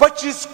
25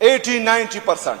80-90%।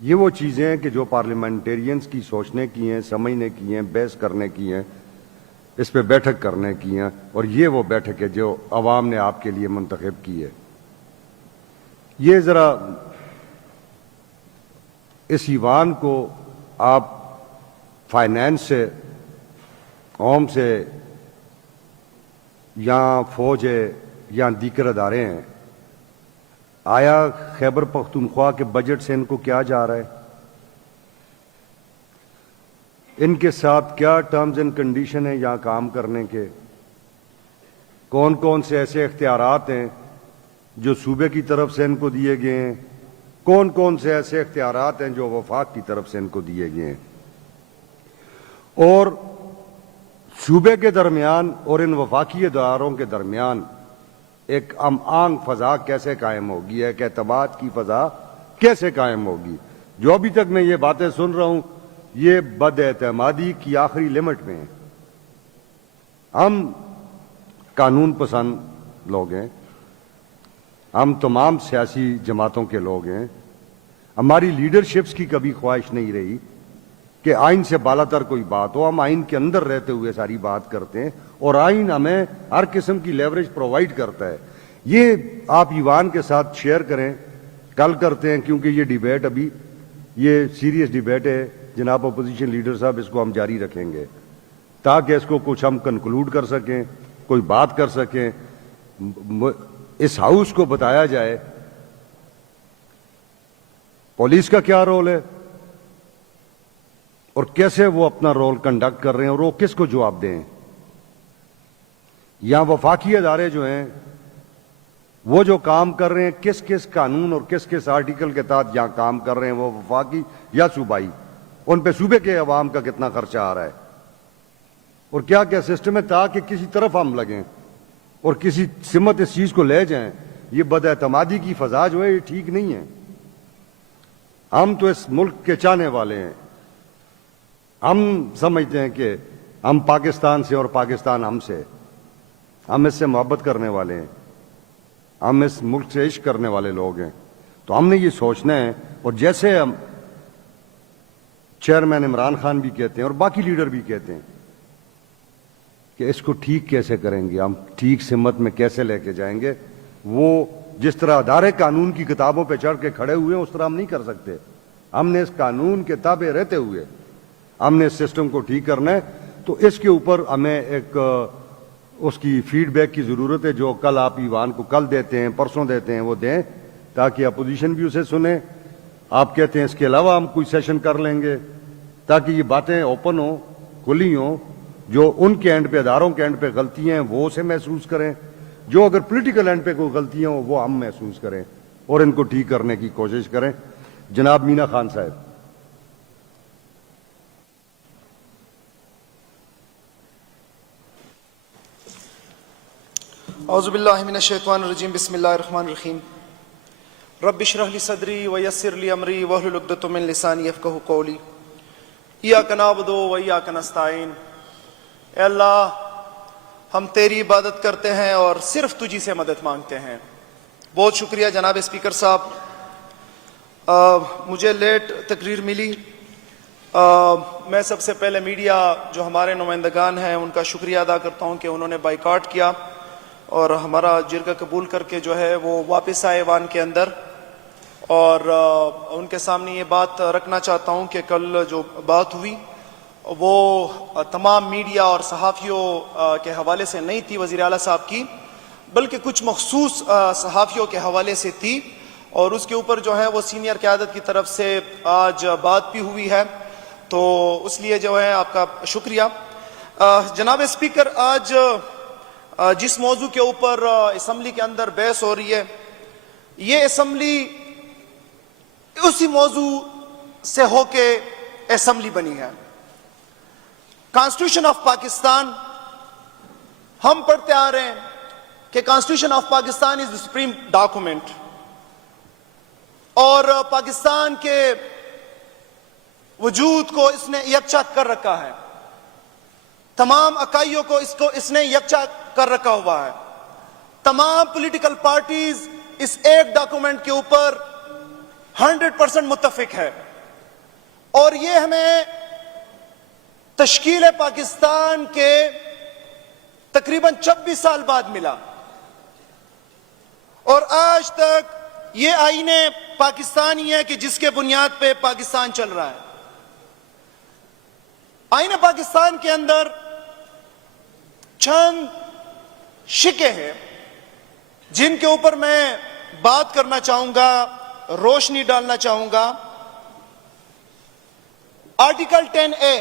یہ وہ چیزیں ہیں کہ جو پارلیمنٹیرینز کی سوچنے کی ہیں، سمجھنے کی ہیں، بحث کرنے کی ہیں، اس پہ بیٹھک کرنے کی ہیں، اور یہ وہ بیٹھک ہے جو عوام نے آپ کے لیے منتخب کی ہے. یہ ذرا اس ایوان کو آپ فائنینس سے، قوم سے، یا فوج ہے یا دیگر ادارے ہیں، آیا خیبر پختونخوا کے بجٹ سے ان کو کیا جا رہا ہے؟ ان کے ساتھ کیا ٹرمز اینڈ کنڈیشن ہیں یہاں کام کرنے کے؟ کون کون سے ایسے اختیارات ہیں جو صوبے کی طرف سے ان کو دیے گئے ہیں؟ کون کون سے ایسے اختیارات ہیں جو وفاق کی طرف سے ان کو دیے گئے ہیں؟ اور صوبے کے درمیان اور ان وفاقی اداروں کے درمیان ایک ام آنگ فضا کیسے قائم ہوگی، ایک اعتماد کی فضا کیسے قائم ہوگی؟ جو ابھی تک میں یہ باتیں سن رہا ہوں یہ بد اعتمادی کی آخری لمٹ میں ہیں. ہم قانون پسند لوگ ہیں، ہم تمام سیاسی جماعتوں کے لوگ ہیں. ہماری لیڈرشپس کی کبھی خواہش نہیں رہی کہ آئین سے بالا تر کوئی بات ہو. ہم آئین کے اندر رہتے ہوئے ساری بات کرتے ہیں اور آئین ہمیں ہر قسم کی لیوریج پرووائڈ کرتا ہے. یہ آپ ایوان کے ساتھ شیئر کریں، کل کرتے ہیں کیونکہ یہ ڈیبیٹ ابھی یہ سیریس ڈیبیٹ ہے جناب اپوزیشن لیڈر صاحب، اس کو ہم جاری رکھیں گے تاکہ اس کو کچھ ہم کنکلوڈ کر سکیں، کوئی بات کر سکیں. اس ہاؤس کو بتایا جائے پولیس کا کیا رول ہے اور کیسے وہ اپنا رول کنڈکٹ کر رہے ہیں اور وہ کس کو جواب دیں. یا وفاقی ادارے جو ہیں وہ جو کام کر رہے ہیں کس کس قانون اور کس کس آرٹیکل کے تحت یہاں کام کر رہے ہیں، وہ وفاقی یا صوبائی، ان پہ صوبے کے عوام کا کتنا خرچہ آ رہا ہے اور کیا کیا سسٹم ہے تاکہ کسی طرف ہم لگیں اور کسی سمت اس چیز کو لے جائیں. یہ بد اعتمادی کی فضا جو ہے یہ ٹھیک نہیں ہے. ہم تو اس ملک کے چاہنے والے ہیں. ہم سمجھتے ہیں کہ ہم پاکستان سے اور پاکستان ہم سے، ہم اس سے محبت کرنے والے ہیں، ہم اس ملک سے عشق کرنے والے لوگ ہیں. تو ہم نے یہ سوچنا ہے، اور جیسے ہم چیئرمین عمران خان بھی کہتے ہیں اور باقی لیڈر بھی کہتے ہیں کہ اس کو ٹھیک کیسے کریں گے، ہم ٹھیک سمت میں کیسے لے کے جائیں گے. وہ جس طرح ادارے قانون کی کتابوں پہ چڑھ کے کھڑے ہوئے ہیں اس طرح ہم نہیں کر سکتے. ہم نے اس قانون کے تابع رہتے ہوئے ہم نے اس سسٹم کو ٹھیک کرنا ہے. تو اس کے اوپر ہمیں ایک اس کی فیڈ بیک کی ضرورت ہے. جو کل آپ ایوان کو کل دیتے ہیں، پرسوں دیتے ہیں، وہ دیں تاکہ اپوزیشن بھی اسے سنے. آپ کہتے ہیں اس کے علاوہ ہم کوئی سیشن کر لیں گے تاکہ یہ باتیں اوپن ہوں، کھلی ہوں. جو ان کے اینڈ پہ، اداروں کے اینڈ پہ غلطی ہیں وہ اسے محسوس کریں، جو اگر پولیٹیکل اینڈ پہ کوئی غلطیاں ہوں وہ ہم محسوس کریں اور ان کو ٹھیک کرنے کی کوشش کریں. جناب مینا خان صاحب. اعوذ باللہ من الشیطان الرجیم، بسم اللہ الرحمن الرحیم. رب اشرح لی صدری ویسر لی امری واحلل عقدۃ من لسانی یفقہوا قولی. ایاک نعبد و ایاک نستعین. اے اللہ، ہم تیری عبادت کرتے ہیں اور صرف تجھی سے مدد مانگتے ہیں. بہت شکریہ جناب اسپیکر صاحب. مجھے لیٹ تقریر ملی. میں سب سے پہلے میڈیا جو ہمارے نمائندگان ہیں ان کا شکریہ ادا کرتا ہوں کہ انہوں نے بائیکاٹ کیا اور ہمارا جرگہ قبول کر کے جو ہے وہ واپس آئے ایوان کے اندر. اور ان کے سامنے یہ بات رکھنا چاہتا ہوں کہ کل جو بات ہوئی وہ تمام میڈیا اور صحافیوں کے حوالے سے نہیں تھی وزیر اعلیٰ صاحب کی، بلکہ کچھ مخصوص صحافیوں کے حوالے سے تھی. اور اس کے اوپر جو ہے وہ سینئر قیادت کی طرف سے آج بات بھی ہوئی ہے، تو اس لیے جو ہے آپ کا شکریہ. جناب اسپیکر، آج جس موضوع کے اوپر اسمبلی کے اندر بحث ہو رہی ہے، یہ اسمبلی اسی موضوع سے ہو کے اسمبلی بنی ہے. کانسٹیٹیوشن آف پاکستان ہم پڑھتے آ رہے ہیں کہ constitution of Pakistan is the supreme document, اور پاکستان کے وجود کو اس نے یکجا کر رکھا ہے. تمام اکائیوں کو اس نے یکجا کر رکھا ہوا ہے. تمام پولیٹیکل پارٹیز اس ایک ڈاکومنٹ کے اوپر 100% متفق ہے. اور یہ ہمیں تشکیل پاکستان کے تقریباً 26 سال بعد ملا، اور آج تک یہ آئین پاکستانی ہے کہ جس کے بنیاد پہ پاکستان چل رہا ہے۔ آئین پاکستان کے اندر چند شکے ہیں جن کے اوپر میں بات کرنا چاہوں گا، روشنی ڈالنا چاہوں گا۔ Article 10A،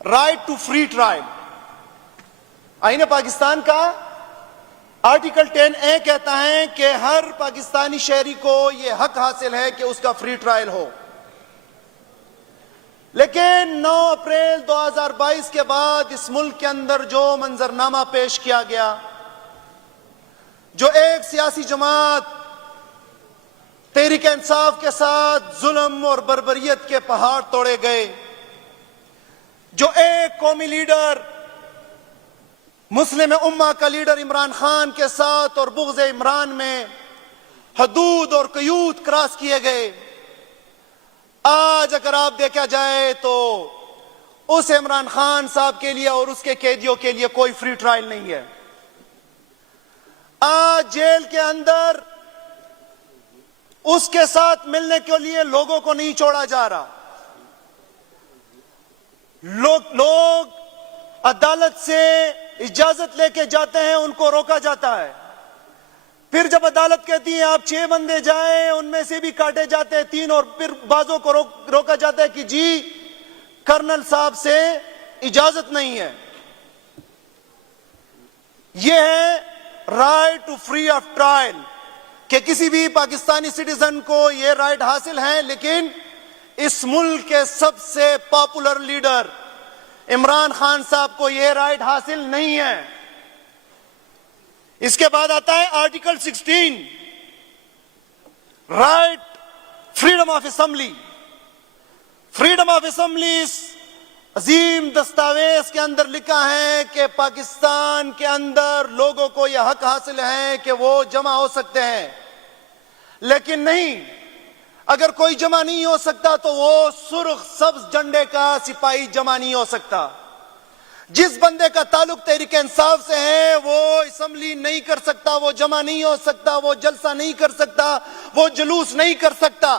right to free trial, آئین پاکستان کا آرٹیکل 10A کہتا ہے کہ ہر پاکستانی شہری کو یہ حق حاصل ہے کہ اس کا فری ٹرائل ہو، لیکن 9 اپریل 2022 کے بعد اس ملک کے اندر جو منظرنامہ پیش کیا گیا، جو ایک سیاسی جماعت تحریک انصاف کے ساتھ ظلم اور بربریت کے پہاڑ توڑے گئے، جو ایک قومی لیڈر مسلم امہ کا لیڈر عمران خان کے ساتھ اور بغض عمران میں حدود اور قیود کراس کیے گئے، آج اگر آپ دیکھا جائے تو اس عمران خان صاحب کے لیے اور اس کے قیدیوں کے لیے کوئی فری ٹرائل نہیں ہے۔ آج جیل کے اندر اس کے ساتھ ملنے کے لیے لوگوں کو نہیں چھوڑا جا رہا، لوگ عدالت سے اجازت لے کے جاتے ہیں، ان کو روکا جاتا ہے، پھر جب عدالت کہتی ہے آپ 6 بندے جائیں، ان میں سے بھی کاٹے جاتے ہیں 3، اور پھر بعضوں کو روکا جاتا ہے کہ جی کرنل صاحب سے اجازت نہیں ہے۔ یہ ہے right to fair of trial, کہ کسی بھی پاکستانی سٹیزن کو یہ رائٹ حاصل ہے، لیکن اس ملک کے سب سے پاپولر لیڈر عمران خان صاحب کو یہ رائٹ حاصل نہیں ہے۔ اس کے بعد آتا ہے article 16، right freedom of assembly. Freedom of assembly اس عظیم دستاویز کے اندر لکھا ہے کہ پاکستان کے اندر لوگوں کو یہ حق حاصل ہے کہ وہ جمع ہو سکتے ہیں، لیکن نہیں، اگر کوئی جمع نہیں ہو سکتا تو وہ سرخ سبز جھنڈے کا سپاہی جمع نہیں ہو سکتا۔ جس بندے کا تعلق تحریک انصاف سے ہے وہ اسمبلی نہیں کر سکتا، وہ جمع نہیں ہو سکتا، وہ جلسہ نہیں کر سکتا، وہ جلوس نہیں کر سکتا۔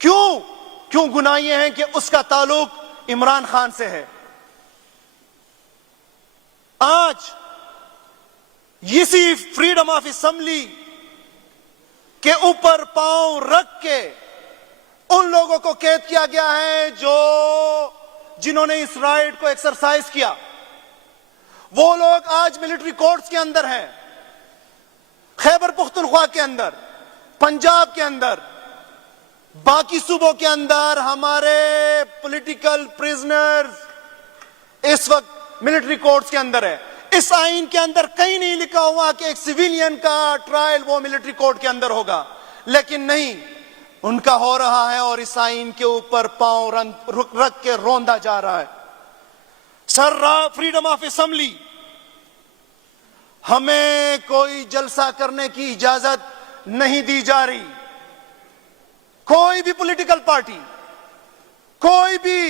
کیوں گناہ یہ ہے کہ اس کا تعلق عمران خان سے ہے۔ آج اسی فریڈم آف اسمبلی کے اوپر پاؤں رکھ کے ان لوگوں کو قید کیا گیا ہے جنہوں نے اس رائٹ کو ایکسرسائز کیا۔ وہ لوگ آج ملٹری کورٹس کے اندر ہیں، خیبر پختونخوا کے اندر، پنجاب کے اندر، باقی صوبوں کے اندر ہمارے پولیٹیکل پریزنرز اس وقت ملٹری کورٹس کے اندر ہے۔ اس آئین کے اندر کہیں نہیں لکھا ہوا کہ ایک سویلین کا ٹرائل وہ ملٹری کورٹ کے اندر ہوگا، لیکن نہیں، ان کا ہو رہا ہے، اور اس آئین کے اوپر پاؤں رکھ کے روندا جا رہا ہے۔ سر، فریڈم آف اسمبلی، ہمیں کوئی جلسہ کرنے کی اجازت نہیں دی جا رہی۔ کوئی بھی پولیٹیکل پارٹی، کوئی بھی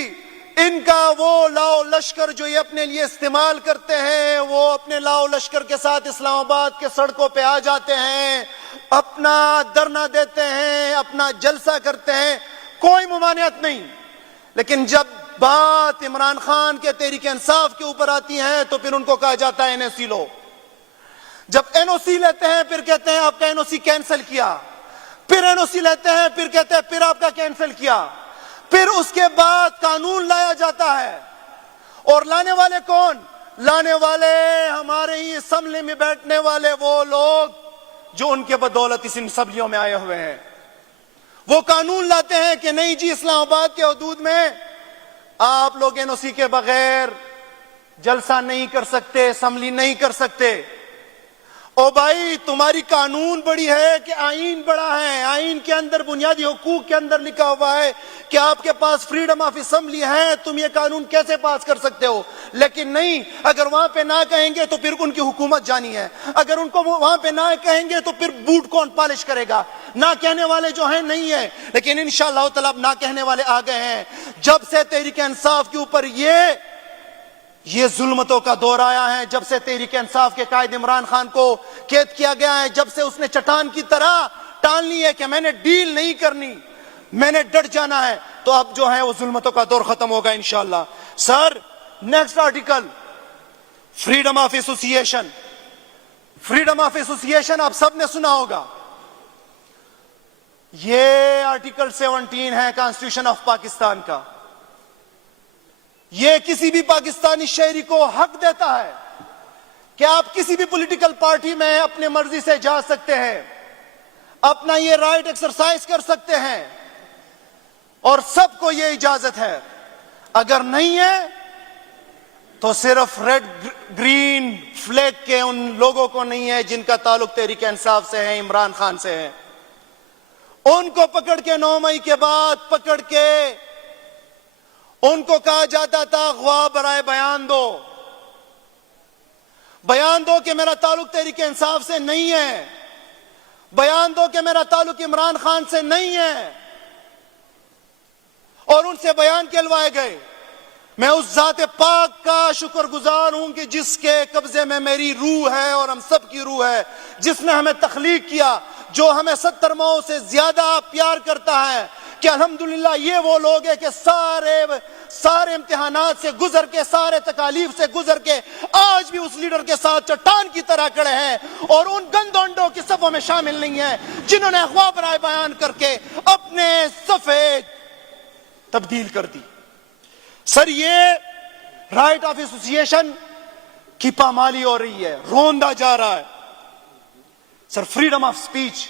ان کا وہ لاؤ لشکر جو یہ اپنے لیے استعمال کرتے ہیں، وہ اپنے لاؤ لشکر کے ساتھ اسلام آباد کے سڑکوں پہ آ جاتے ہیں، اپنا دھرنا دیتے ہیں، اپنا جلسہ کرتے ہیں، کوئی ممانعت نہیں، لیکن جب بات عمران خان کے تحریک انصاف کے اوپر آتی ہے تو پھر ان کو کہا جاتا ہے NOC لو۔ جب NOC لیتے ہیں پھر کہتے ہیں آپ کا NOC کینسل کیا، پھر NOC لیتے ہیں پھر کہتے ہیں پھر آپ کا کینسل کیا، پھر اس کے بعد قانون لایا جاتا ہے، اور لانے والے کون؟ لانے والے ہمارے ہی اسمبلی میں بیٹھنے والے وہ لوگ جو ان کے بدولت اس اسمبلیوں میں آئے ہوئے ہیں۔ وہ قانون لاتے ہیں کہ نہیں جی، اسلام آباد کے حدود میں آپ لوگ NOC کے بغیر جلسہ نہیں کر سکتے، اسمبلی نہیں کر سکتے۔ او بھائی، تمہاری قانون بڑی ہے کہ آئین بڑا ہے؟ آئین کے اندر بنیادی حقوق کے اندر لکھا ہوا ہے کہ آپ کے پاس فریڈم آف اسمبلی ہے، تم یہ قانون کیسے پاس کر سکتے ہو؟ لیکن نہیں، اگر وہاں پہ نہ کہیں گے تو پھر ان کی حکومت جانی ہے، اگر ان کو وہاں پہ نہ کہیں گے تو پھر بوٹ کون پالش کرے گا؟ نہ کہنے والے جو ہیں نہیں ہیں، لیکن انشاءاللہ تعالی اب نہ کہنے والے آ گئے ہیں۔ جب سے تحریک انصاف کے اوپر یہ ظلمتوں کا دور آیا ہے، جب سے تحریک انصاف کے قائد عمران خان کو قید کیا گیا ہے، جب سے اس نے چٹان کی طرح ٹال لی ہے کہ میں نے ڈیل نہیں کرنی، میں نے ڈٹ جانا ہے، تو اب جو ہے وہ ظلمتوں کا دور ختم ہوگا انشاءاللہ۔ Sir, next article, freedom of association. Freedom of association آپ سب نے سنا ہوگا، یہ آرٹیکل 17 ہے کانسٹیٹیوشن آف پاکستان کا۔ یہ کسی بھی پاکستانی شہری کو حق دیتا ہے کہ آپ کسی بھی پولیٹیکل پارٹی میں اپنے مرضی سے جا سکتے ہیں، اپنا یہ رائٹ ایکسرسائز کر سکتے ہیں، اور سب کو یہ اجازت ہے۔ اگر نہیں ہے تو صرف ریڈ گرین فلیگ کے ان لوگوں کو نہیں ہے جن کا تعلق تحریک انصاف سے ہے، عمران خان سے ہے۔ ان کو پکڑ کے 9 مئی کے بعد پکڑ کے ان کو کہا جاتا تھا اغوا برائے بیان دو، بیان دو کہ میرا تعلق تحریک انصاف سے نہیں ہے، بیان دو کہ میرا تعلق عمران خان سے نہیں ہے، اور ان سے بیان کہلوائے گئے۔ میں اس ذات پاک کا شکر گزار ہوں کہ جس کے قبضے میں میری روح ہے اور ہم سب کی روح ہے، جس نے ہمیں تخلیق کیا، جو ہمیں 70 ماہوں سے زیادہ پیار کرتا ہے، کہ الحمدللہ یہ وہ لوگ ہیں کہ سارے امتحانات سے گزر کے، سارے تکالیف سے گزر کے آج بھی اس لیڈر کے ساتھ چٹان کی طرح کھڑے ہیں، اور ان گندونڈوں کی صفوں میں شامل نہیں ہیں جنہوں نے اغوا برائے بیان کر کے اپنے صفحے تبدیل کر دی۔ سر، یہ رائٹ آف ایسوسیشن کی پامالی ہو رہی ہے، روندا جا رہا ہے۔ Sir, freedom of speech,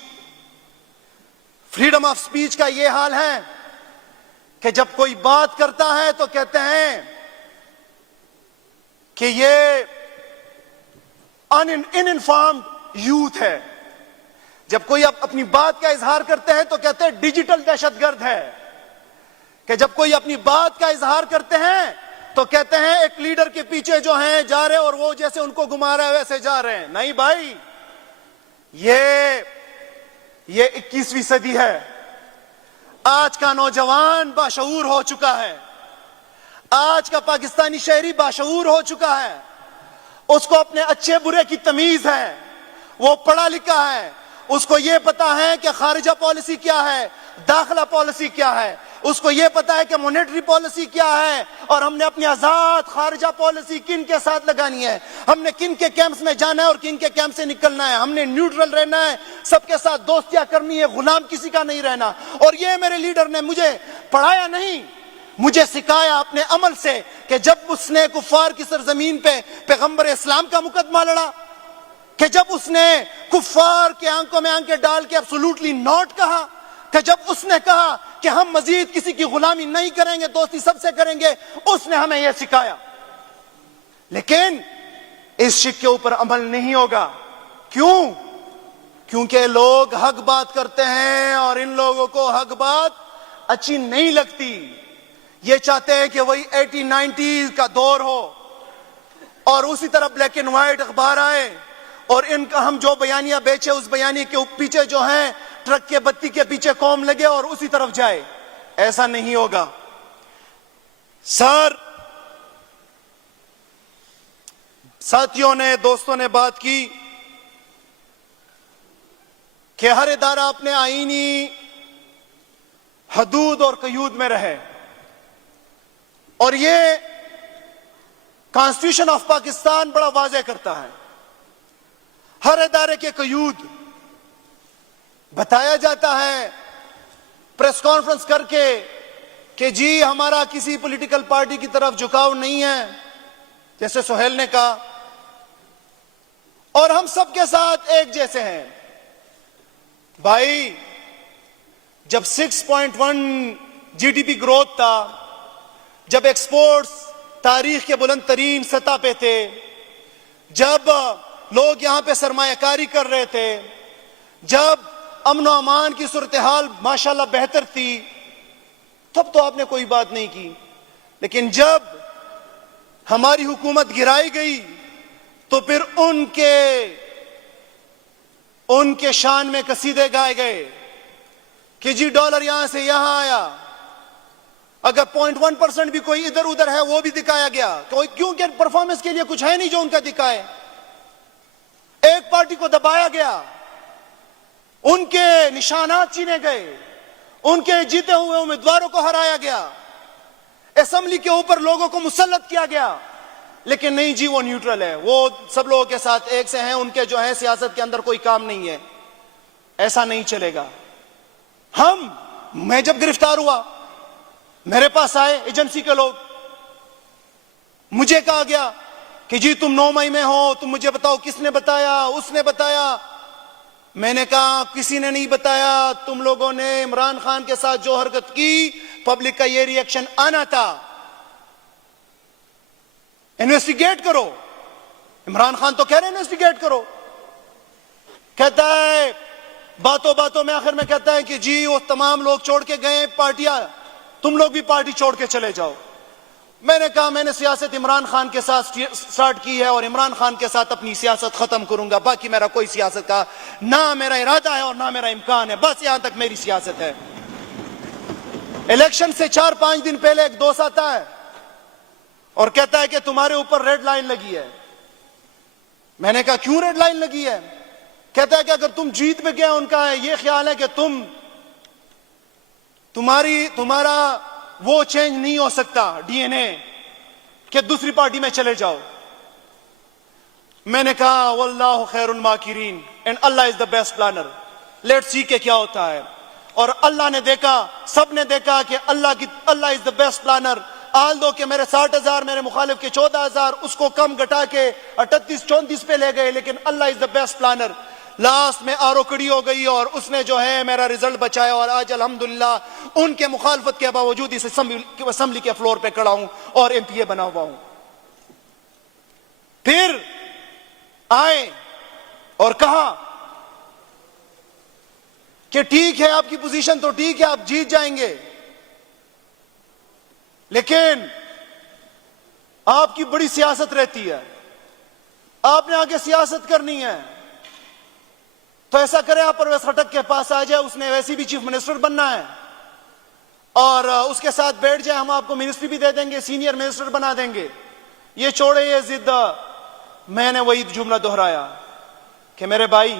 freedom of speech کا یہ حال ہے کہ جب کوئی بات کرتا ہے تو کہتے ہیں کہ یہ انفارمڈ یوتھ ہے، جب کوئی اپنی بات کا اظہار کرتے ہیں تو کہتے ہیں ڈیجیٹل دہشت گرد ہے، کہ جب کوئی اپنی بات کا اظہار کرتے ہیں تو کہتے ہیں ایک لیڈر کے پیچھے جو ہیں جا رہے اور وہ جیسے ان کو گھما رہا ہے ویسے جا رہے ہیں۔ نہیں بھائی، یہ 21ویں صدی ہے، آج کا نوجوان باشعور ہو چکا ہے، آج کا پاکستانی شہری باشعور ہو چکا ہے، اس کو اپنے اچھے برے کی تمیز ہے، وہ پڑھا لکھا ہے، اس کو یہ پتا ہے کہ خارجہ پالیسی کیا ہے، داخلہ پالیسی کیا ہے، اس کو یہ پتا ہے کہ مونیٹری پالیسی کیا ہے، اور ہم نے اپنی آزاد خارجہ پالیسی کن کے ساتھ لگانی ہے، ہم نے کن کے کیمپس میں جانا ہے اور کن کے کیمپ سے نکلنا ہے، ہم نے نیوٹرل رہنا ہے، سب کے ساتھ دوستیاں کرنی ہے، غلام کسی کا نہیں رہنا۔ اور یہ میرے لیڈر نے مجھے پڑھایا نہیں، مجھے سکھایا اپنے عمل سے، کہ جب اس نے کفار کی سرزمین پہ پیغمبر اسلام کا مقدمہ لڑا، کہ جب اس نے کفار کے آنکھوں میں آنکھیں ڈال کے ایبسولوٹلی ناٹ کہا، کہ جب اس نے کہا کہ ہم مزید کسی کی غلامی نہیں کریں گے، دوستی سب سے کریں گے، اس نے ہمیں یہ سکھایا۔ لیکن اس شک کے اوپر عمل نہیں ہوگا۔ کیوں؟ کیونکہ لوگ حق بات کرتے ہیں اور ان لوگوں کو حق بات اچھی نہیں لگتی۔ یہ چاہتے ہیں کہ وہی 80-90 کا دور ہو اور اسی طرح بلیک اینڈ وائٹ اخبار آئے، اور ان کا ہم جو بیانیہ بیچے اس بیانیے کے پیچھے جو ہیں ٹرک کے بتی کے پیچھے قوم لگے اور اسی طرف جائے۔ ایسا نہیں ہوگا۔ سر، ساتھیوں نے، دوستوں نے بات کی کہ ہر ادارہ اپنے آئینی حدود اور قیود میں رہے، اور یہ کانسٹیٹیوشن آف پاکستان بڑا واضح کرتا ہے۔ ہر ادارے کے قیود بتایا جاتا ہے پریس کانفرنس کر کے کہ جی ہمارا کسی پولیٹیکل پارٹی کی طرف جھکاؤ نہیں ہے، جیسے سہیل نے کہا، اور ہم سب کے ساتھ ایک جیسے ہیں۔ بھائی، جب 6.1 GDP گروتھ تھا، جب ایکسپورٹس تاریخ کے بلند ترین سطح پہ تھے، جب لوگ یہاں پہ سرمایہ کاری کر رہے تھے، جب امن و امان کی صورتحال ماشاءاللہ بہتر تھی، تب تو آپ نے کوئی بات نہیں کی. لیکن جب ہماری حکومت گرائی گئی تو پھر ان کے شان میں قصیدے گائے گئے کہ جی ڈالر یہاں سے یہاں آیا. اگر 0.1% بھی کوئی ادھر ادھر ہے وہ بھی دکھایا گیا. کیونکہ پرفارمنس کے لیے کچھ ہے نہیں جو ان کا دکھائے. ایک پارٹی کو دبایا گیا, ان کے نشانات چینے گئے, ان کے جیتے ہوئے امیدواروں کو ہرایا گیا, اسمبلی کے اوپر لوگوں کو مسلط کیا گیا. لیکن نہیں جی وہ نیوٹرل ہے, وہ سب لوگوں کے ساتھ ایک سے ہیں, ان کے جو ہے سیاست کے اندر کوئی کام نہیں ہے. ایسا نہیں چلے گا. میں جب گرفتار ہوا میرے پاس آئے ایجنسی کے لوگ, مجھے کہا گیا کہ جی تم 9 مئی میں ہو, تم مجھے بتاؤ کس نے بتایا, اس نے بتایا. میں نے کہا کسی نے نہیں بتایا, تم لوگوں نے عمران خان کے ساتھ جو حرکت کی پبلک کا یہ ری ایکشن آنا تھا. انویسٹیگیٹ کرو. عمران خان تو کہہ رہے ہیں انویسٹیگیٹ کرو. کہتا ہے باتوں باتوں میں آخر میں کہتا ہے کہ جی وہ تمام لوگ چھوڑ کے گئے پارٹیاں, تم لوگ بھی پارٹی چھوڑ کے چلے جاؤ. میں نے کہا میں نے سیاست عمران خان کے ساتھ سٹارٹ کی ہے اور عمران خان کے ساتھ اپنی سیاست ختم کروں گا. باقی میرا کوئی سیاست کا نہ میرا ارادہ ہے اور نہ میرا امکان ہے. بس یہاں تک میری سیاست ہے. الیکشن سے 4-5 دن پہلے ایک دوست آتا ہے اور کہتا ہے کہ تمہارے اوپر ریڈ لائن لگی ہے. میں نے کہا کیوں ریڈ لائن لگی ہے؟ کہتا ہے کہ اگر تم جیت میں گئے, ان کا یہ خیال ہے کہ تمہارا وہ چینج نہیں ہو سکتا ڈی این اے کہ دوسری پارٹی میں چلے جاؤ. میں نے کہا واللہ خیر الماکرین and Allah is the best planner. Let see کہ کیا ہوتا ہے. اور اللہ نے دیکھا, سب نے دیکھا کہ اللہ از دا بیسٹ پلانر. آل دو کہ میرے 60,000 میرے مخالف کے 14,000 اس کو کم گھٹا کے 38-34 پہ لے گئے, لیکن اللہ is the best planner. Last میں آرو کڑی ہو گئی اور اس نے جو ہے میرا رزلٹ بچایا اور آج الحمدللہ ان کے مخالفت کے باوجود اس اسمبلی کے فلور پہ کھڑا ہوں اور ایم پی اے بنا ہوا ہوں. پھر آئے اور کہا کہ ٹھیک ہے آپ کی پوزیشن تو ٹھیک ہے, آپ جیت جائیں گے, لیکن آپ کی بڑی سیاست رہتی ہے, آپ نے آگے سیاست کرنی ہے. تو ایسا کریں آپ پرویز خٹک کے پاس آ جائے, اس نے ویسے بھی چیف منسٹر بننا ہے, اور اس کے ساتھ بیٹھ جائے, ہم آپ کو منسٹری بھی دے دیں گے, سینئر منسٹر بنا دیں گے. یہ چھوڑے یہ ضد. میں نے وہی جملہ دہرایا کہ میرے بھائی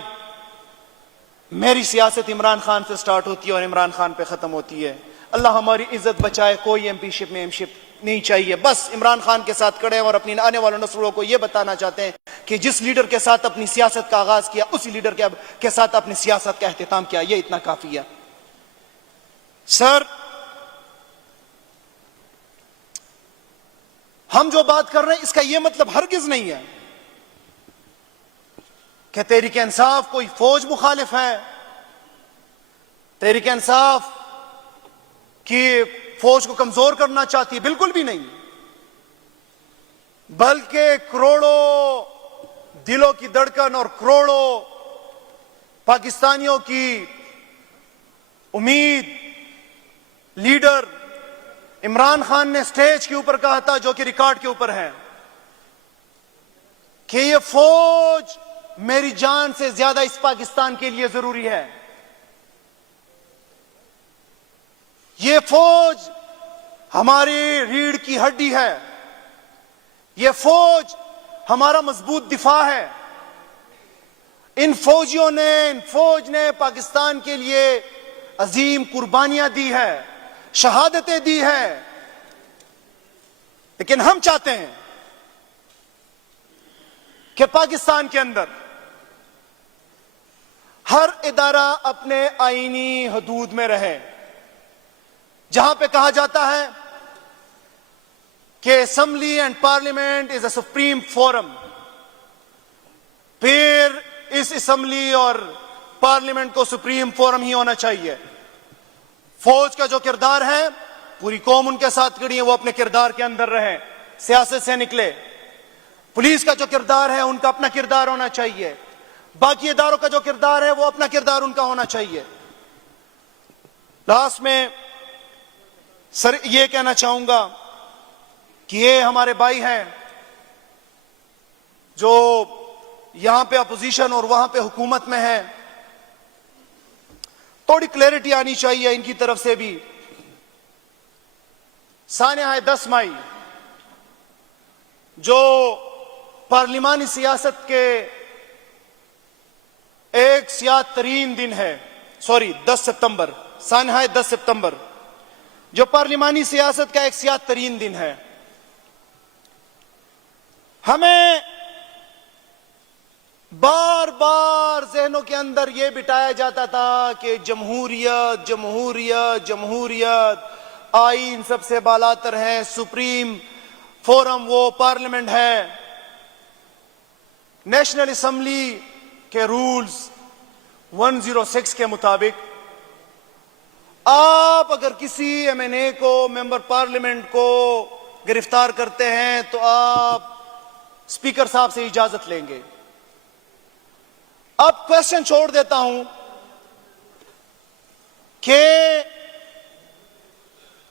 میری سیاست عمران خان سے سٹارٹ ہوتی ہے اور عمران خان پہ ختم ہوتی ہے. اللہ ہماری عزت بچائے, کوئی ایم پی شپ میں ایم شپ نہیں چاہیے. بس عمران خان کے ساتھ کھڑے ہیں اور اپنی آنے والوں نسلوں کو یہ بتانا چاہتے ہیں کہ جس لیڈر کے ساتھ اپنی سیاست کا آغاز کیا اسی لیڈر کے ساتھ اپنی سیاست کا اختتام کیا. یہ اتنا کافی ہے. سر, ہم جو بات کر رہے ہیں اس کا یہ مطلب ہرگز نہیں ہے کہ تحریک انصاف کوئی فوج مخالف ہے, تحریک انصاف کی فوج کو کمزور کرنا چاہتی ہے. بالکل بھی نہیں. بلکہ کروڑوں دلوں کی دھڑکن اور کروڑوں پاکستانیوں کی امید لیڈر عمران خان نے سٹیج کے اوپر کہا تھا, جو کہ ریکارڈ کے اوپر ہے, کہ یہ فوج میری جان سے زیادہ اس پاکستان کے لیے ضروری ہے. یہ فوج ہماری ریڑھ کی ہڈی ہے, یہ فوج ہمارا مضبوط دفاع ہے. ان فوج نے پاکستان کے لیے عظیم قربانیاں دی ہے, شہادتیں دی ہے. لیکن ہم چاہتے ہیں کہ پاکستان کے اندر ہر ادارہ اپنے آئینی حدود میں رہے. جہاں پہ کہا جاتا ہے کہ assembly and parliament is a supreme forum, پھر اس اسمبلی اور پارلیمنٹ کو سپریم فورم ہی ہونا چاہیے. فوج کا جو کردار ہے, پوری قوم ان کے ساتھ کھڑی ہے, وہ اپنے کردار کے اندر رہے, سیاست سے نکلے. پولیس کا جو کردار ہے ان کا اپنا کردار ہونا چاہیے. باقی اداروں کا جو کردار ہے وہ اپنا کردار ان کا ہونا چاہیے. لاسٹ میں سر یہ کہنا چاہوں گا کہ یہ ہمارے بھائی ہیں جو یہاں پہ اپوزیشن اور وہاں پہ حکومت میں ہے، تھوڑی کلیئرٹی آنی چاہیے ان کی طرف سے بھی. سانحہ 10 مئی جو پارلیمانی سیاست کے ایک سیاہ ترین دن ہے، 10 ستمبر، سانحہ 10 ستمبر جو پارلیمانی سیاست کا ایک سیاہ ترین دن ہے. ہمیں بار بار ذہنوں کے اندر یہ بٹھایا جاتا تھا کہ جمہوریت جمہوریت جمہوریت، آئین سب سے بالاتر ہے، سپریم فورم وہ پارلیمنٹ ہے، نیشنل اسمبلی کے رولز 106 کے مطابق آپ اگر کسی ایم این اے کو، ممبر پارلیمنٹ کو گرفتار کرتے ہیں تو آپ اسپیکر صاحب سے اجازت لیں گے. اب کوشچن چھوڑ دیتا ہوں کہ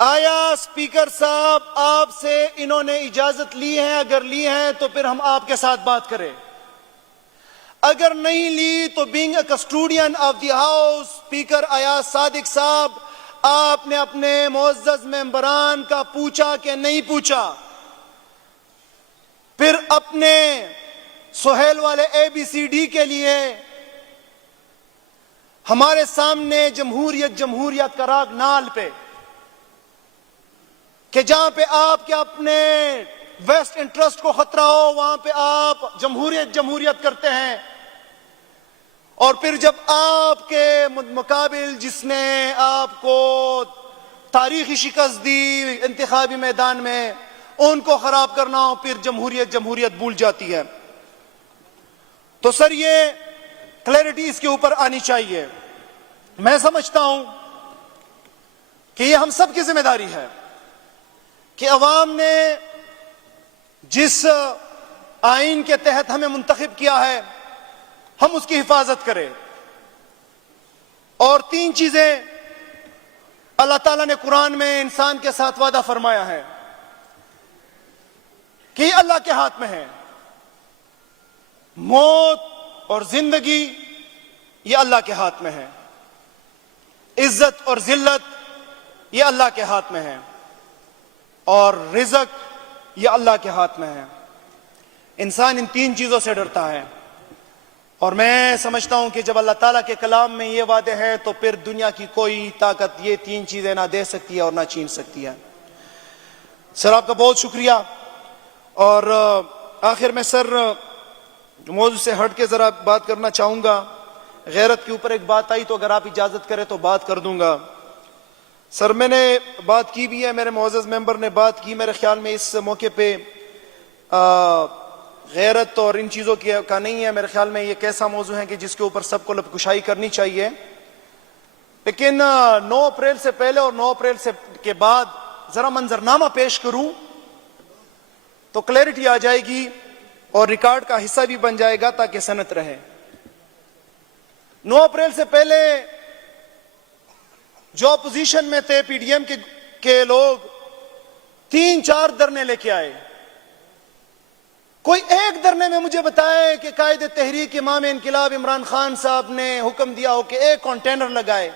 آیا اسپیکر صاحب آپ سے انہوں نے اجازت لی ہے؟ اگر لی ہے تو پھر ہم آپ کے ساتھ بات کریں. اگر نہیں لی تو being a custodian of the house, speaker Ayaz Sadiq sahib, آپ نے اپنے معزز ممبران کا پوچھا کہ نہیں پوچھا؟ پھر اپنے سہیل والے ABCD کے لیے ہمارے سامنے جمہوریت جمہوریت کا راگ نال پہ، کہ جہاں پہ آپ کے اپنے ویسٹ انٹرسٹ کو خطرہ ہو وہاں پہ آپ جمہوریت جمہوریت کرتے ہیں، اور پھر جب آپ کے مقابل جس نے آپ کو تاریخی شکست دی انتخابی میدان میں، ان کو خراب کرنا ہو، پھر جمہوریت جمہوریت بھول جاتی ہے. تو سر یہ کلیئرٹی اس کے اوپر آنی چاہیے. میں سمجھتا ہوں کہ یہ ہم سب کی ذمہ داری ہے کہ عوام نے جس آئین کے تحت ہمیں منتخب کیا ہے ہم اس کی حفاظت کریں. اور 3 چیزیں اللہ تعالیٰ نے قرآن میں انسان کے ساتھ وعدہ فرمایا ہے کہ یہ اللہ کے ہاتھ میں ہے. موت اور زندگی یہ اللہ کے ہاتھ میں ہے، عزت اور ذلت یہ اللہ کے ہاتھ میں ہے، اور رزق یہ اللہ کے ہاتھ میں ہے. انسان ان 3 چیزوں سے ڈرتا ہے، اور میں سمجھتا ہوں کہ جب اللہ تعالیٰ کے کلام میں یہ وعدے ہیں تو پھر دنیا کی کوئی طاقت یہ 3 چیزیں نہ دے سکتی ہے اور نہ چھین سکتی ہے. سر آپ کا بہت شکریہ. اور آخر میں سر موضوع سے ہٹ کے ذرا بات کرنا چاہوں گا. غیرت کے اوپر ایک بات آئی تو اگر آپ اجازت کریں تو بات کر دوں گا. سر میں نے بات کی بھی ہے، میرے معزز ممبر نے بات کی. میرے خیال میں اس موقع پہ غیرت اور ان چیزوں کا نہیں ہے. میرے خیال میں یہ ایک ایسا موضوع ہے کہ جس کے اوپر سب کو لب کشائی کرنی چاہیے. لیکن 9 اپریل سے پہلے اور 9 اپریل کے بعد ذرا منظرنامہ پیش کروں تو کلیئرٹی آ جائے گی اور ریکارڈ کا حصہ بھی بن جائے گا تاکہ سنت رہے. 9 اپریل سے پہلے جو اپوزیشن میں تھے PDM کے لوگ 3-4 دھرنے لے کے آئے. کوئی ایک دھرنے میں مجھے بتائے کہ قائد تحریک امام انقلاب عمران خان صاحب نے حکم دیا ہو کہ ایک کنٹینر لگائے.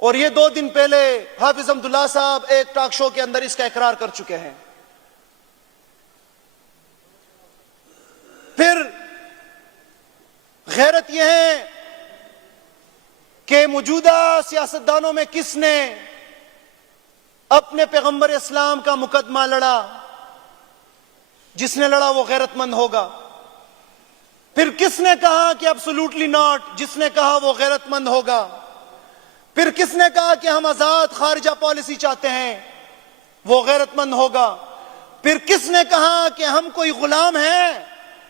اور یہ 2 دن پہلے حافظ عبداللہ صاحب ایک ٹاک شو کے اندر اس کا اقرار کر چکے ہیں. پھر غیرت یہ ہے کہ موجودہ سیاستدانوں میں کس نے اپنے پیغمبر اسلام کا مقدمہ لڑا؟ جس نے لڑا وہ غیرت مند ہوگا. پھر کس نے کہا کہ ابسولوٹلی ناٹ؟ جس نے کہا وہ غیرت مند ہوگا. پھر کس نے کہا کہ ہم آزاد خارجہ پالیسی چاہتے ہیں؟ وہ غیرت مند ہوگا. پھر کس نے کہا کہ ہم کوئی غلام ہیں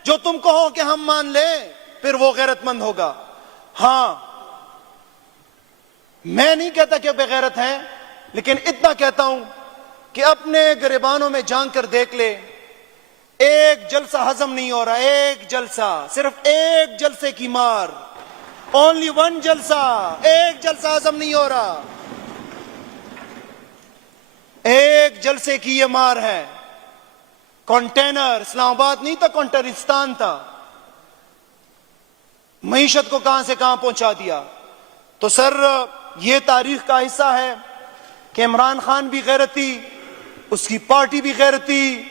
جو تم کہو کہ ہم مان لیں؟ پھر وہ غیرت مند ہوگا. ہاں میں نہیں کہتا کہ بغیرت ہیں، لیکن اتنا کہتا ہوں کہ اپنے گریبانوں میں جان کر دیکھ لے. ایک جلسہ ہضم نہیں ہو رہا، ایک جلسہ، صرف ایک جلسے کی مار، only one جلسہ، ایک جلسہ ہضم نہیں ہو رہا. ایک جلسے کی یہ مار ہے. کنٹینر اسلام آباد نہیں تھا, کنٹرستان تھا. معیشت کو کہاں سے کہاں پہنچا دیا. تو سر یہ تاریخ کا حصہ ہے کہ عمران خان بھی غیرتی, اس کی پارٹی بھی غیرتی,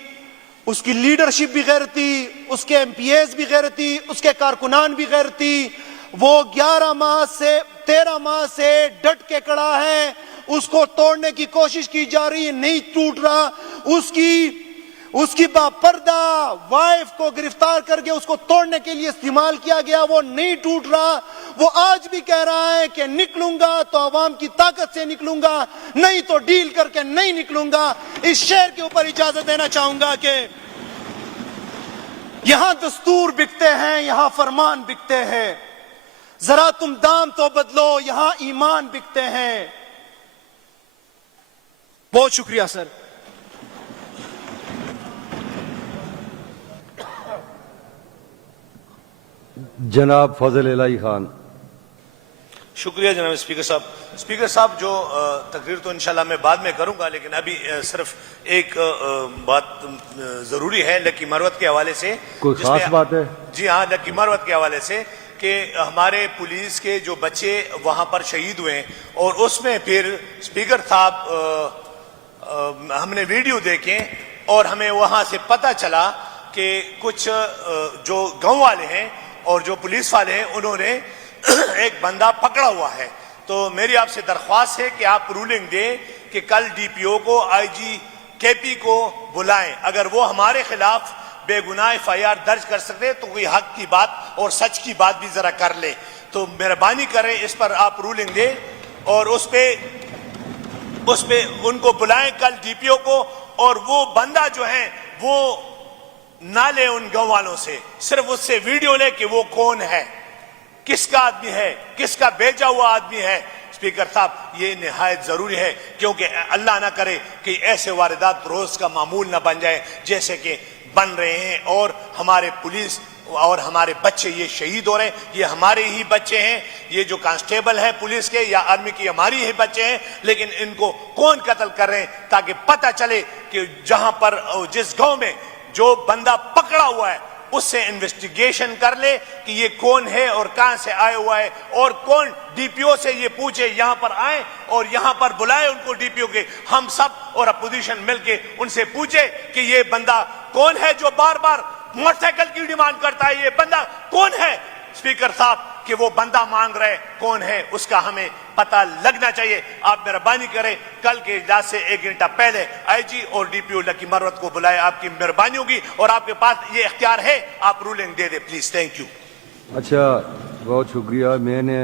اس کی لیڈرشپ بھی غیرتی, اس کے ایم پی ایز بھی غیرتی, اس کے کارکنان بھی غیرتی. وہ 13 ماہ سے ڈٹ کے کڑا ہے. اس کو توڑنے کی کوشش کی جا رہی ہے, نہیں ٹوٹ رہا. اس کی باپردہ وائف کو گرفتار کر کے اس کو توڑنے کے لیے استعمال کیا گیا, وہ نہیں ٹوٹ رہا. وہ آج بھی کہہ رہا ہے کہ نکلوں گا تو عوام کی طاقت سے نکلوں گا, نہیں تو ڈیل کر کے نہیں نکلوں گا. اس شعر کے اوپر اجازت دینا چاہوں گا کہ یہاں دستور بکتے ہیں, یہاں فرمان بکتے ہیں. ذرا تم دام تو بدلو, یہاں ایمان بکتے ہیں. بہت شکریہ سر. جناب فضل الہی خان. شکریہ جناب اسپیکر صاحب. اسپیکر صاحب جو تقریر تو انشاءاللہ میں بعد میں کروں گا, لیکن ابھی صرف ایک بات ضروری ہے لکی مروت کے حوالے سے. کوئی خاص بات ہے؟ جی ہاں, لکی مروت کے حوالے سے کہ ہمارے پولیس کے جو بچے وہاں پر شہید ہوئے ہیں, اور اس میں پھر اسپیکر صاحب ہم نے ویڈیو دیکھے اور ہمیں وہاں سے پتہ چلا کہ کچھ جو گاؤں والے ہیں اور جو پولیس والے ہیں انہوں نے ایک بندہ پکڑا ہوا ہے. تو میری آپ سے درخواست ہے کہ آپ رولنگ دیں کہ کل ڈی پی او کو, آئی جی کے پی کو بلائیں. اگر وہ ہمارے خلاف بے گناہ ایف آئی آر درج کر سکتے تو کوئی حق کی بات اور سچ کی بات بھی ذرا کر لیں. تو مہربانی کریں اس پر آپ رولنگ دیں اور اس پہ ان کو بلائیں کل ڈی پی او کو, اور وہ بندہ جو ہے وہ نہ لے ان گاؤں والوں سے, صرف اس سے ویڈیو لے کہ وہ کون ہے, کس کا آدمی ہے, کس کا بھیجا ہوا آدمی ہے. اسپیکر صاحب یہ نہایت ضروری ہے, کیونکہ اللہ نہ کرے کہ ایسے واردات روز کا معمول نہ بن جائے جیسے کہ بن رہے ہیں, اور ہمارے پولیس اور ہمارے بچے یہ شہید ہو رہے ہیں. یہ ہمارے ہی بچے ہیں, یہ جو کانسٹیبل ہیں پولیس کے یا آرمی کی ہماری ہی بچے ہیں, لیکن ان کو کون قتل کر رہے ہیں تاکہ پتہ چلے کہ جہاں پر جس گاؤں میں جو بندہ پکڑا ہوا ہے اس سے انویسٹیگیشن کر لے کہ یہ کون ہے اور کہاں سے آیا ہوا ہے, اور کون ڈی پی او سے یہ پوچھے, یہاں پر آئیں اور یہاں پر بلائے ان کو ڈی پی او کے. ہم سب اور اپوزیشن مل کے ان سے پوچھے کہ یہ بندہ کون ہے جو بار بار موٹر سائیکل کی ڈیمانڈ کرتا ہے, یہ بندہ کون ہے. اسپیکر صاحب کہ وہ بندہ مانگ رہے کون ہے اس کا ہمیں پتہ لگنا چاہیے. آپ مہربانی کریں کل کے اجلاس سے 1 گھنٹہ پہلے آئی جی اور ڈی پی او لکی مروت کو بلائے. آپ کی مہربانی ہوگی اور آپ کے پاس یہ اختیار ہے, آپ رولنگ دے دیں پلیز. Thank you. اچھا بہت شکریہ. میں نے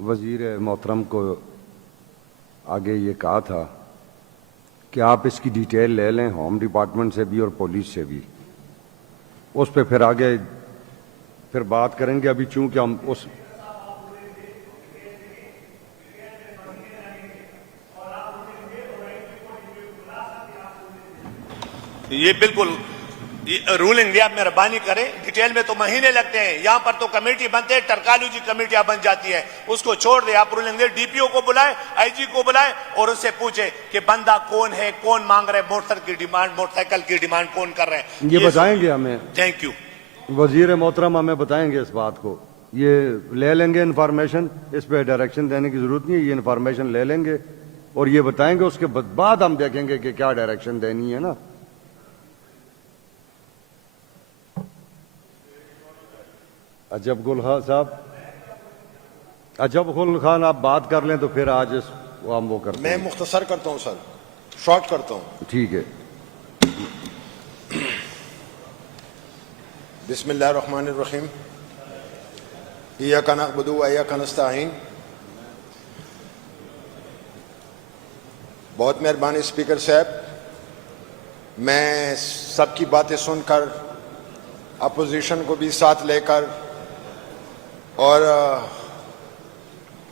وزیر محترم کو آگے یہ کہا تھا کہ آپ اس کی ڈیٹیل لے لیں ہوم ڈپارٹمنٹ سے بھی اور پولیس سے بھی, اس پہ پھر آگے پھر بات کریں گے. ابھی چونکہ ہم اس یہ بالکل رولنگ دیا, مہربانی کریں. ڈیٹیل میں تو مہینے لگتے ہیں, یہاں پر تو کمیٹی بنتے ہیں, ٹرکالو جی کمیٹیاں بن جاتی ہیں, اس کو چھوڑ دیں. آپ رولنگ دیں, ڈی پی او کو بلائیں, آئی جی کو بلائیں اور اس سے پوچھیں کہ بندہ کون ہے, کون مانگ رہے موٹر سائیکل کی ڈیمانڈ کون کر رہے ہیں. یہ بتائیں گے ہمیں. Thank you. وزیر محترم ہمیں بتائیں گے اس بات کو, یہ لے لیں گے انفارمیشن, اس پہ ڈائریکشن دینے کی ضرورت نہیں ہے, یہ انفارمیشن لے لیں گے اور یہ بتائیں گے. اس کے بعد ہم دیکھیں گے کہ کیا ڈائریکشن دینی ہے نا. عجب گل خان صاحب, عجب گل خان آپ بات کر لیں تو پھر آج ہم وہ کرتے ہیں. میں مختصر کرتا ہوں سر, شارٹ کرتا ہوں. ٹھیک ہے. بسم اللہ الرحمن الرحیم. ایاک نعبد و ایاک نستعین. بہت مہربانی اسپیکر صاحب, میں سب کی باتیں سن کر اپوزیشن کو بھی ساتھ لے کر اور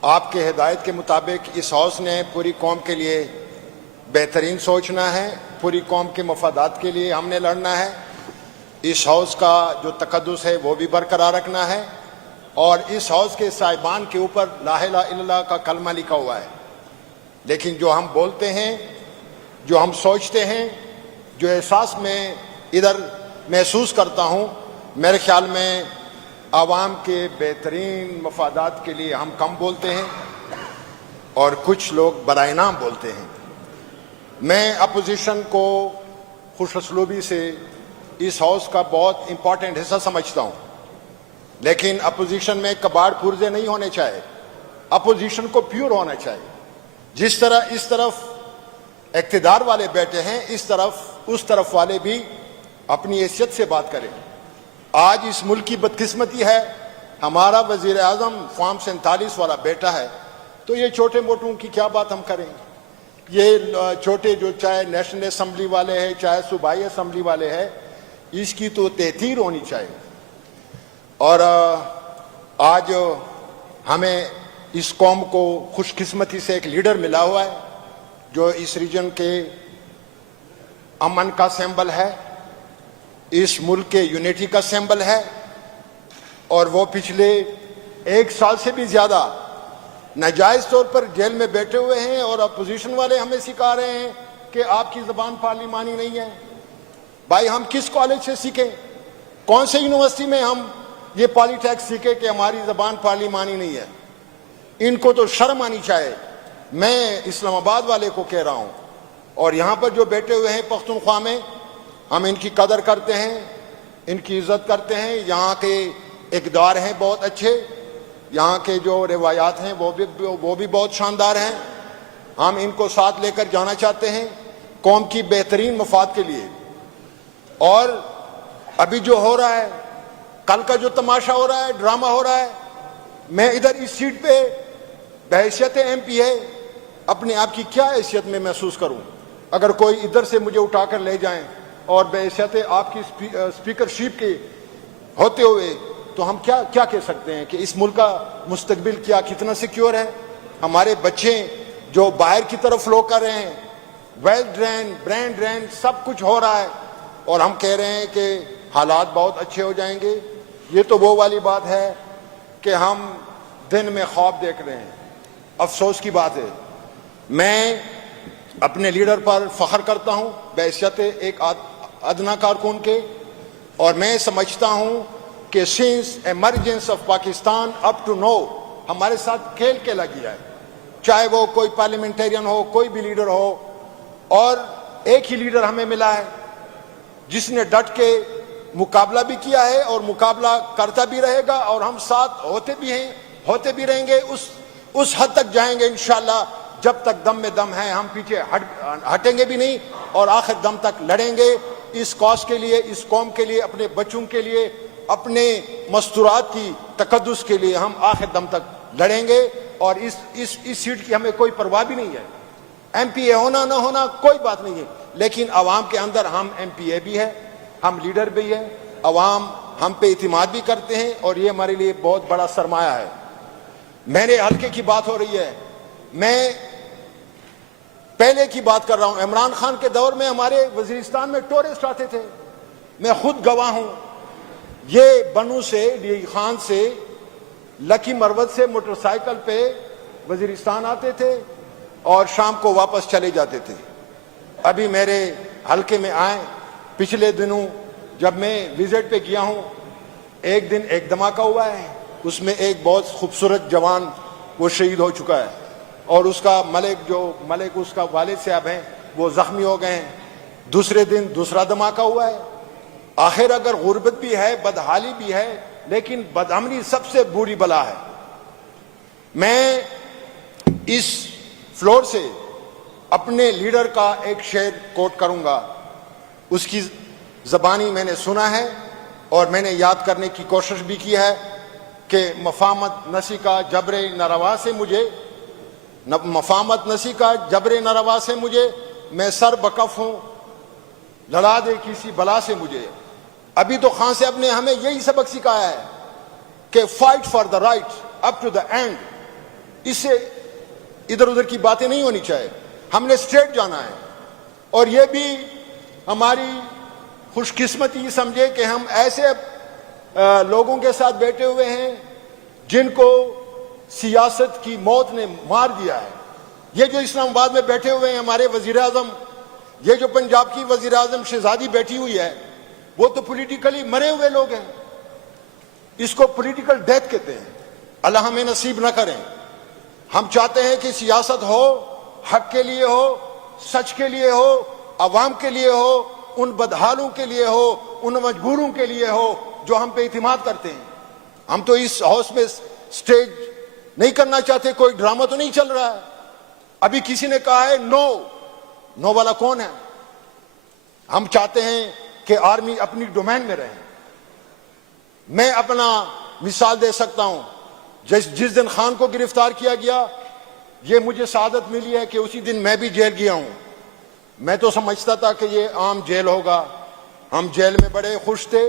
آپ کے ہدایت کے مطابق اس ہاؤس نے پوری قوم کے لیے بہترین سوچنا ہے, پوری قوم کے مفادات کے لیے ہم نے لڑنا ہے. اس ہاؤس کا جو تقدس ہے وہ بھی برقرار رکھنا ہے, اور اس ہاؤس کے صاحبان کے اوپر لا الہ الا اللہ کا کلمہ لکھا ہوا ہے. لیکن جو ہم بولتے ہیں جو ہم سوچتے ہیں, جو احساس میں ادھر محسوس کرتا ہوں, میرے خیال میں عوام کے بہترین مفادات کے لیے ہم کم بولتے ہیں اور کچھ لوگ برائے نام بولتے ہیں. میں اپوزیشن کو خوش اسلوبی سے اس ہاؤس کا بہت امپورٹنٹ حصہ سمجھتا ہوں, لیکن اپوزیشن میں کباڑ پرزے نہیں ہونے چاہیے, اپوزیشن کو پیور ہونا چاہیے. جس طرح اس طرف اقتدار والے بیٹھے ہیں, اس طرف والے بھی اپنی حیثیت سے بات کریں. آج اس ملک کی بدقسمتی ہے, ہمارا وزیر اعظم فارم 47 والا بیٹا ہے, تو یہ چھوٹے موٹوں کی کیا بات ہم کریں. یہ چھوٹے جو چاہے نیشنل اسمبلی والے ہیں چاہے صوبائی اسمبلی والے ہیں, اس کی تو تحقیر ہونی چاہیے. اور آج ہمیں اس قوم کو خوش قسمتی سے ایک لیڈر ملا ہوا ہے جو اس ریجن کے امن کا سمبل ہے, اس ملک کے یونٹی کا سمبل ہے, اور وہ پچھلے 1 سال سے بھی زیادہ ناجائز طور پر جیل میں بیٹھے ہوئے ہیں, اور اپوزیشن والے ہمیں سکھا رہے ہیں کہ آپ کی زبان پارلیمانی نہیں ہے. بھائی ہم کس کالج سے سیکھیں, کون سے یونیورسٹی میں ہم یہ پالی ٹیکس سیکھیں کہ ہماری زبان پارلیمانی نہیں ہے. ان کو تو شرم آنی چاہیے. میں اسلام آباد والے کو کہہ رہا ہوں, اور یہاں پر جو بیٹھے ہوئے ہیں پختونخوا میں, ہم ان کی قدر کرتے ہیں, ان کی عزت کرتے ہیں. یہاں کے اقدار ہیں بہت اچھے, یہاں کے جو روایات ہیں وہ بھی بہت شاندار ہیں. ہم ان کو ساتھ لے کر جانا چاہتے ہیں قوم کی بہترین مفاد کے لیے. اور ابھی جو ہو رہا ہے, کل کا جو تماشا ہو رہا ہے, ڈرامہ ہو رہا ہے, میں ادھر اس سیٹ پہ بحیثیت ایم پی ہے اپنے آپ کی کیا حیثیت میں محسوس کروں. اگر کوئی ادھر سے مجھے اٹھا کر لے جائیں اور بحیثیت آپ کی اسپیکرشپ کے ہوتے ہوئے, تو ہم کیا کہہ سکتے ہیں کہ اس ملک کا مستقبل کتنا سیکیور ہے. ہمارے بچے جو باہر کی طرف فلو کر رہے ہیں, ویل ڈرین برین ڈرین سب کچھ ہو رہا ہے, اور ہم کہہ رہے ہیں کہ حالات بہت اچھے ہو جائیں گے. یہ تو وہ والی بات ہے کہ ہم دن میں خواب دیکھ رہے ہیں. افسوس کی بات ہے, میں اپنے لیڈر پر فخر کرتا ہوں بحیثیت ایک ادنا کارکن کے, اور میں سمجھتا ہوں کہ since emergence of Pakistan up to now ہمارے ساتھ کھیل کھیلا گیا ہے, چاہے وہ کوئی پارلیمنٹیرین ہو, کوئی بھی لیڈر ہو. اور ایک ہی لیڈر ہمیں ملا ہے جس نے ڈٹ کے مقابلہ بھی کیا ہے اور مقابلہ کرتا بھی رہے گا, اور ہم ساتھ ہوتے بھی رہیں گے. اس حد تک جائیں گے انشاءاللہ, جب تک دم میں دم ہے. ہم پیچھے ہٹیں گے بھی نہیں, اور آخر دم تک لڑیں گے اس کاز کے لیے, اس قوم کے لیے, اپنے بچوں کے لیے, اپنے مستورات کی تقدس کے لیے. ہم آخر دم تک لڑیں گے, اور اس سیٹ کی ہمیں کوئی پرواہ بھی نہیں ہے. ایم پی اے ہونا نہ ہونا کوئی بات نہیں ہے, لیکن عوام کے اندر ہم ایم پی اے بھی ہے, ہم لیڈر بھی ہیں, عوام ہم پہ اعتماد بھی کرتے ہیں, اور یہ ہمارے لیے بہت بڑا سرمایہ ہے. میرے حلقے کی بات ہو رہی ہے, میں پہلے کی بات کر رہا ہوں. عمران خان کے دور میں ہمارے وزیرستان میں ٹورسٹ آتے تھے, میں خود گواہ ہوں. یہ بنو سے, ڈی خان سے, لکی مروت سے موٹر سائیکل پہ وزیرستان آتے تھے اور شام کو واپس چلے جاتے تھے. ابھی میرے حلقے میں آئے, پچھلے دنوں جب میں وزٹ پہ گیا ہوں, ایک دن ایک دھماکہ ہوا ہے, اس میں ایک بہت خوبصورت جوان وہ شہید ہو چکا ہے, اور اس کا ملک اس کا والد صاحب ہیں وہ زخمی ہو گئے ہیں. دوسرے دن دوسرا دھماکہ ہوا ہے. آخر اگر غربت بھی ہے, بدحالی بھی ہے, لیکن بدامنی سب سے بری بلا ہے. میں اس فلور سے اپنے لیڈر کا ایک شعر کوٹ کروں گا. اس کی زبانی میں نے سنا ہے اور میں نے یاد کرنے کی کوشش بھی کی ہے کہ مفامت نسی کا جبر ناروا سے مجھے میں سر بکف ہوں, لڑا دے کسی بلا سے مجھے. ابھی تو خان صاحب نے ہمیں یہی سبق سکھایا ہے کہ fight for the right up to the end. اس سے ادھر ادھر کی باتیں نہیں ہونی چاہیے, ہم نے اسٹریٹ جانا ہے. اور یہ بھی ہماری خوش قسمتی سمجھے کہ ہم ایسے لوگوں کے ساتھ بیٹھے ہوئے ہیں جن کو سیاست کی موت نے مار دیا ہے. یہ جو اسلام آباد میں بیٹھے ہوئے ہیں ہمارے وزیر اعظم یہ جو پنجاب کی وزیر اعظم شہزادی بیٹھی ہوئی ہے وہ تو پولیٹیکلی مرے ہوئے لوگ ہیں, اس کو پولیٹیکل ڈیتھ کہتے ہیں. اللہ ہمیں نصیب نہ کریں. ہم چاہتے ہیں کہ سیاست ہو, حق کے لیے ہو, سچ کے لیے ہو, عوام کے لیے ہو, ان بدحالوں کے لیے ہو, ان مجبوروں کے لیے ہو جو ہم پہ اعتماد کرتے ہیں. ہم تو اس ہاؤس میں سٹیج نہیں کرنا چاہتے, کوئی ڈرامہ تو نہیں چل رہا ہے. ابھی کسی نے کہا ہے نو والا کون ہے؟ ہم چاہتے ہیں کہ آرمی اپنی ڈومین میں رہے. میں اپنا مثال دے سکتا ہوں, جس دن خان کو گرفتار کیا گیا یہ مجھے سعادت ملی ہے کہ اسی دن میں بھی جیل گیا ہوں. میں تو سمجھتا تھا کہ یہ عام جیل ہوگا. ہم جیل میں بڑے خوش تھے,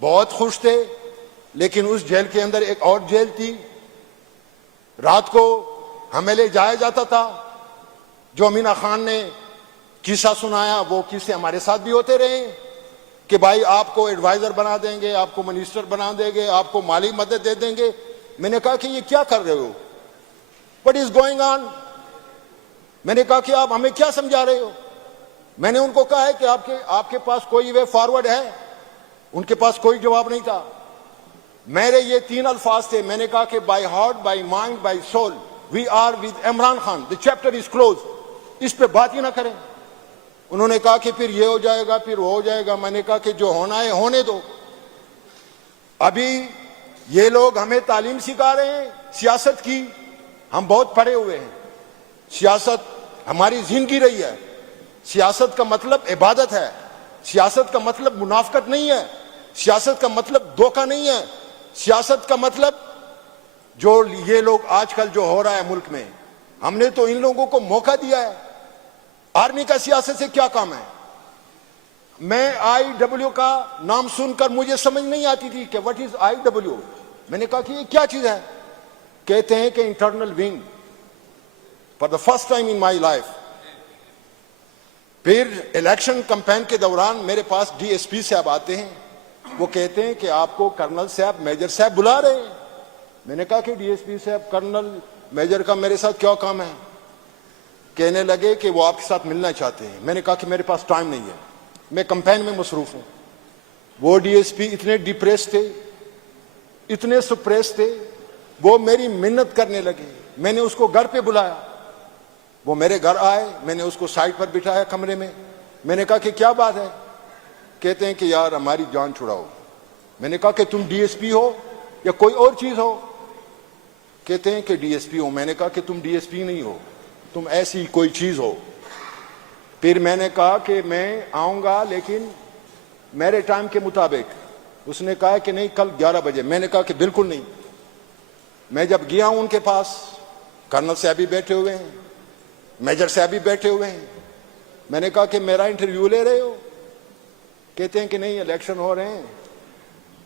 بہت خوش تھے, لیکن اس جیل کے اندر ایک اور جیل تھی. رات کو ہمیں لے جایا جاتا تھا. جو امینا خان نے قصہ سنایا وہ قصے ہمارے ساتھ بھی ہوتے رہے کہ بھائی آپ کو ایڈوائزر بنا دیں گے, آپ کو منسٹر بنا دیں گے, آپ کو مالی مدد دے دیں گے. میں نے کہا کہ یہ کیا کر رہے ہو, وٹ از گوئنگ آن. میں نے کہا کہ آپ ہمیں کیا سمجھا رہے ہو. میں نے ان کو کہا ہے کہ آپ کے پاس کوئی وے فارورڈ ہے. ان کے پاس کوئی جواب نہیں تھا. میرے یہ 3 الفاظ تھے. میں نے کہا کہ by heart, by mind, by soul we are with Imran Khan, the chapter is closed. اس پہ بات ہی نہ کریں. انہوں نے کہا کہ پھر یہ ہو جائے گا, پھر وہ ہو جائے گا. میں نے کہا کہ جو ہونا ہے ہونے دو. ابھی یہ لوگ ہمیں تعلیم سکھا رہے ہیں سیاست کی. ہم بہت پڑھے ہوئے ہیں. سیاست ہماری زندگی رہی ہے. سیاست کا مطلب عبادت ہے. سیاست کا مطلب منافقت نہیں ہے. سیاست کا مطلب دھوکہ نہیں ہے. سیاست کا مطلب جو یہ لوگ آج کل جو ہو رہا ہے ملک میں, ہم نے تو ان لوگوں کو موقع دیا ہے. آرمی کا سیاست سے کیا کام ہے؟ میں IW کا نام سن کر مجھے سمجھ نہیں آتی تھی کہ وٹ از IW. میں نے کہا کہ یہ کیا چیز ہے؟ کہتے ہیں کہ internal wing. For the first time in my life. پھر الیکشن کمپین کے دوران میرے پاس DSP صاحب آتے ہیں. وہ کہتے ہیں کہ آپ کو کرنل صاحب, میجر صاحب بلا رہے ہیں. میں نے کہا کہ DSP صاحب, کرنل میجر کا میرے ساتھ کیا کام ہے؟ کہنے لگے کہ وہ آپ کے ساتھ ملنا چاہتے ہیں. میں نے کہا کہ میرے پاس ٹائم نہیں ہے, میں کمپین میں مصروف ہوں. وہ DSP اتنے ڈپریس تھے, اتنے سپریس تھے, وہ میری منت کرنے لگے. میں نے اس کو گھر پہ بلایا. وہ میرے گھر آئے. میں نے اس کو سائڈ پر بٹھایا کمرے میں. میں نے کہا کہ کیا بات ہے؟ کہتے ہیں کہ یار ہماری جان چھڑاؤ. میں نے کہا کہ تم DSP ہو یا کوئی اور چیز ہو؟ کہتے ہیں کہ DSP ہو. میں نے کہا کہ تم DSP نہیں ہو, تم ایسی کوئی چیز ہو. پھر میں نے کہا کہ میں آؤں گا لیکن میرے ٹائم کے مطابق. اس نے کہا کہ نہیں, کل 11 بجے. میں نے کہا کہ بالکل نہیں. میں جب گیا ہوں ان کے پاس, کرنل صاحب بھی بیٹھے ہوئے ہیں, میجر صاحب بھی بیٹھے ہوئے ہیں. میں نے کہا کہ میرا انٹرویو لے رہے ہو؟ کہتے ہیں کہ نہیں, الیکشن ہو رہے ہیں,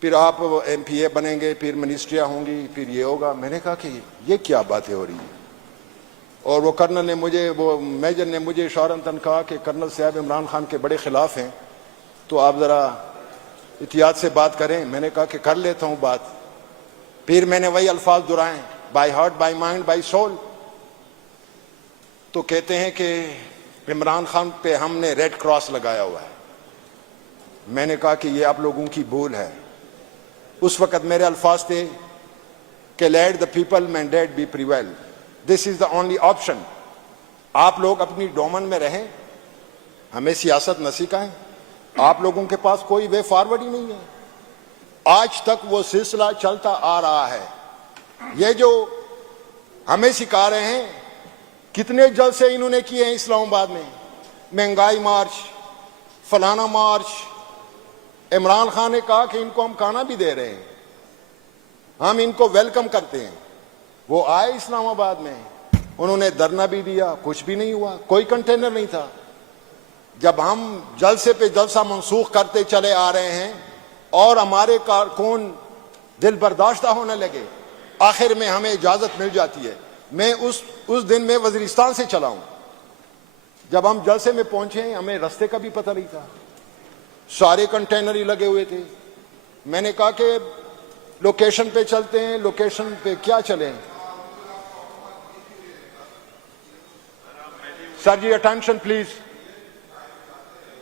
پھر آپ MPA بنیں گے, پھر منسٹریاں ہوں گی, پھر یہ ہوگا. میں نے کہا کہ یہ کیا باتیں ہو رہی ہیں. اور وہ کرنل نے مجھے, وہ میجر نے مجھے اشارتاً کہا کہ کرنل صاحب عمران خان کے بڑے خلاف ہیں, تو آپ ذرا احتیاط سے بات کریں. میں نے کہا کہ کر لیتا ہوں بات. پھر میں نے وہی الفاظ دہرائے, by heart, by mind, by soul. تو کہتے ہیں کہ عمران خان پہ ہم نے ریڈ کراس لگایا ہوا ہے. میں نے کہا کہ یہ آپ لوگوں کی بھول ہے. اس وقت میرے الفاظ تھے کہ let the people mandate be prevail, this is the only option. آپ لوگ اپنی ڈومن میں رہیں, ہمیں سیاست نہ سکھائیں. آپ لوگوں کے پاس کوئی وے فارورڈ ہی نہیں ہے. آج تک وہ سلسلہ چلتا آ رہا ہے. یہ جو ہمیں سکھا رہے ہیں, کتنے جلسے انہوں نے کیے ہیں اسلام آباد میں, مہنگائی مارچ, فلانا مارچ. عمران خان نے کہا کہ ان کو ہم کھانا بھی دے رہے ہیں, ہم ان کو ویلکم کرتے ہیں. وہ آئے اسلام آباد میں, انہوں نے دھرنا بھی دیا, کچھ بھی نہیں ہوا, کوئی کنٹینر نہیں تھا. جب ہم جلسے پہ جلسہ منسوخ کرتے چلے آ رہے ہیں اور ہمارے کارکن دل برداشتہ ہونے لگے, آخر میں ہمیں اجازت مل جاتی ہے. میں اس دن میں وزیرستان سے چلا ہوں. جب ہم جلسے میں پہنچے, ہمیں رستے کا بھی پتہ نہیں تھا, سارے کنٹینر ہی لگے ہوئے تھے. میں نے کہا کہ لوکیشن پہ چلتے ہیں. لوکیشن پہ کیا چلیں sir ji, attention please.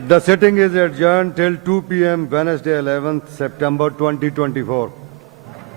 The sitting is adjourned till 2 p.m. Wednesday 11th September 2024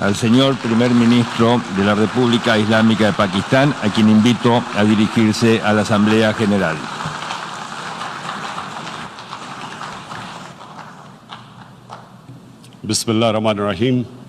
al señor primer ministro de la República Islámica de Pakistán, a quien invito a dirigirse a la Asamblea General. Bismillah ar-Rahman ar-Rahim.